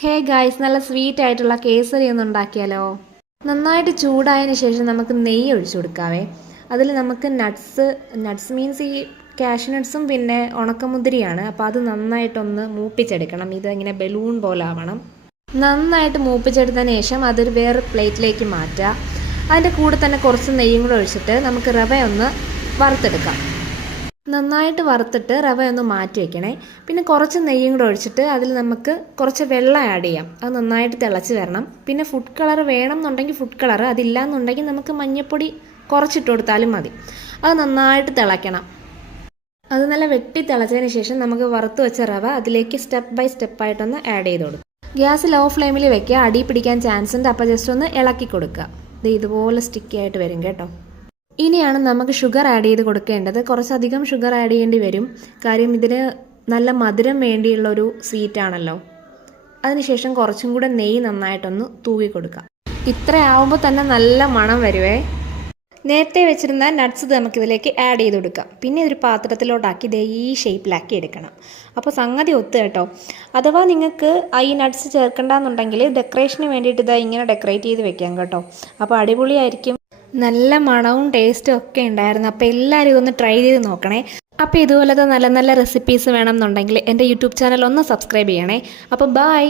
Hey guys, നല്ല sweet ആയിട്ടുള്ള കേസരി ഒന്ന് ഉണ്ടാക്കിയാലോ. നന്നായിട്ട് ചൂടായതിനു ശേഷം നമുക്ക് നെയ്യ് ഒഴിച്ചു കൊടുക്കാവേ. അതിൽ നമുക്ക് നട്ട്സ് മീൻസ് ഈ കാഷ്യൂ നട്ട്സും പിന്നെ ഉണക്കമുന്തിരിയാണ്. അപ്പോൾ അത് നന്നായിട്ടൊന്ന് മൂപ്പിച്ചെടുക്കണം. ഇത് ഇങ്ങനെ ബലൂൺ പോലെ ആവണം. നന്നായിട്ട് മൂപ്പിച്ചെടുത്തതിന് ശേഷം അതൊരു വേറെ പ്ലേറ്റിലേക്ക് മാറ്റുക. അതിൻ്റെ കൂടെ തന്നെ കുറച്ച് നെയ്യും കൂടെ ഒഴിച്ചിട്ട് നമുക്ക് റവ ഒന്ന് വറുത്തെടുക്കാം. നന്നായിട്ട് വറുത്തിട്ട് റവ ഒന്ന് മാറ്റി വയ്ക്കണേ. പിന്നെ കുറച്ച് നെയ്യും കൂടെ ഒഴിച്ചിട്ട് അതിൽ നമുക്ക് കുറച്ച് വെള്ളം ആഡ് ചെയ്യാം. അത് നന്നായിട്ട് തിളച്ച് വരണം. പിന്നെ ഫുഡ് കളർ വേണം എന്നുണ്ടെങ്കിൽ ഫുഡ് കളർ, അതില്ല എന്നുണ്ടെങ്കിൽ നമുക്ക് മഞ്ഞൾപ്പൊടി കുറച്ചിട്ട് കൊടുത്താലും മതി. അത് നന്നായിട്ട് തിളയ്ക്കണം. അത് നല്ല വെട്ടി തിളച്ചതിന് ശേഷം നമുക്ക് വറുത്ത് വെച്ച റവ അതിലേക്ക് സ്റ്റെപ്പ് ബൈ സ്റ്റെപ്പായിട്ടൊന്ന് ആഡ് ചെയ്ത് കൊടുക്കും. ഗ്യാസ് ലോ ഫ്ലെയിമിൽ വെക്കുക. അടി പിടിക്കാൻ ചാൻസ് ഉണ്ട്. അപ്പോൾ ജസ്റ്റ് ഒന്ന് ഇളക്കി കൊടുക്കുക. ഇത് ഇതുപോലെ സ്റ്റിക്കി ആയിട്ട് വരും കേട്ടോ. ഇനിയാണ് നമുക്ക് ഷുഗർ ആഡ് ചെയ്ത് കൊടുക്കേണ്ടത്. കുറച്ചധികം ഷുഗർ ആഡ് ചെയ്യേണ്ടി വരും. കാര്യം ഇതിന് നല്ല മധുരം വേണ്ടിയുള്ളൊരു സ്വീറ്റ് ആണല്ലോ. അതിനുശേഷം കുറച്ചും കൂടെ നെയ്യ് നന്നായിട്ടൊന്ന് തൂവി കൊടുക്കാം. ഇത്ര ആവുമ്പോൾ തന്നെ നല്ല മണം വരുവേ. നേരത്തെ വെച്ചിരുന്ന നട്ട്സ് നമുക്കിതിലേക്ക് ആഡ് ചെയ്ത് കൊടുക്കാം. പിന്നെ ഒരു പാത്രത്തിലോട്ടാക്കി ഇതേ ഈ ഷേപ്പിലാക്കി എടുക്കണം. അപ്പോൾ സംഗതി ഒത്ത് കേട്ടോ. അഥവാ നിങ്ങൾക്ക് ഈ നട്ട്സ് ചേർക്കണ്ടെന്നുണ്ടെങ്കിൽ ഡെക്കറേഷന് വേണ്ടിയിട്ട് ഇതാ ഇങ്ങനെ ഡെക്കറേറ്റ് ചെയ്ത് വെക്കാം കേട്ടോ. അപ്പോൾ അടിപൊളിയായിരിക്കും. നല്ല മണവും ടേസ്റ്റും ഒക്കെ ഉണ്ടായിരുന്നു. അപ്പോൾ എല്ലാവരും ഇതൊന്ന് ട്രൈ ചെയ്ത് നോക്കണേ. അപ്പോൾ ഇതുപോലത്തെ നല്ല നല്ല റെസിപ്പീസ് വേണമെന്നുണ്ടെങ്കിൽ എൻ്റെ യൂട്യൂബ് ചാനൽ ഒന്ന് സബ്സ്ക്രൈബ് ചെയ്യണേ. അപ്പോൾ ബൈ.